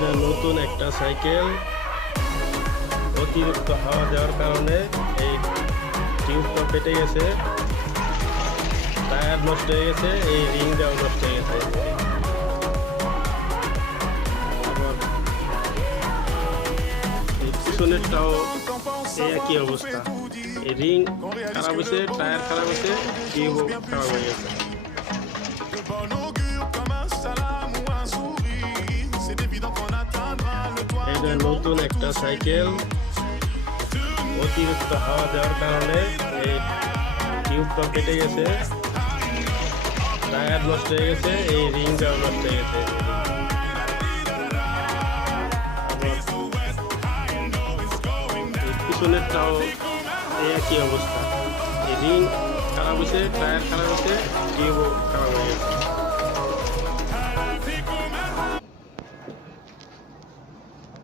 এটা নতুন একটা সাইকেল, অতিরিক্ত হাওয়া দেওয়ার কারণে এই টিউবটা ফেটে গেছে, টায়ার নষ্ট হয়ে গেছে, এই রিংটাও নষ্ট হয়ে গেছে। এই পিছনেরটাও একই অবস্থা, এই রিং খারাপ হয়েছে, টায়ার খারাপ হয়েছে, টিউবও খারাপ হয়ে গেছে। এটা নতুন একটা সাইকেল, অতিরিক্ত হাওয়া দেওয়ার কারণে এই টিউবটা কেটে গেছে, টায়ার নষ্ট হয়ে গেছে, এই রিংটাও নষ্ট হয়ে গেছে। পিছনেরটাও একই অবস্থা, এই রিং খারাপ হয়েছে, টায়ার খারাপ হয়েছে, টিউবও খারাপ হয়ে গেছে।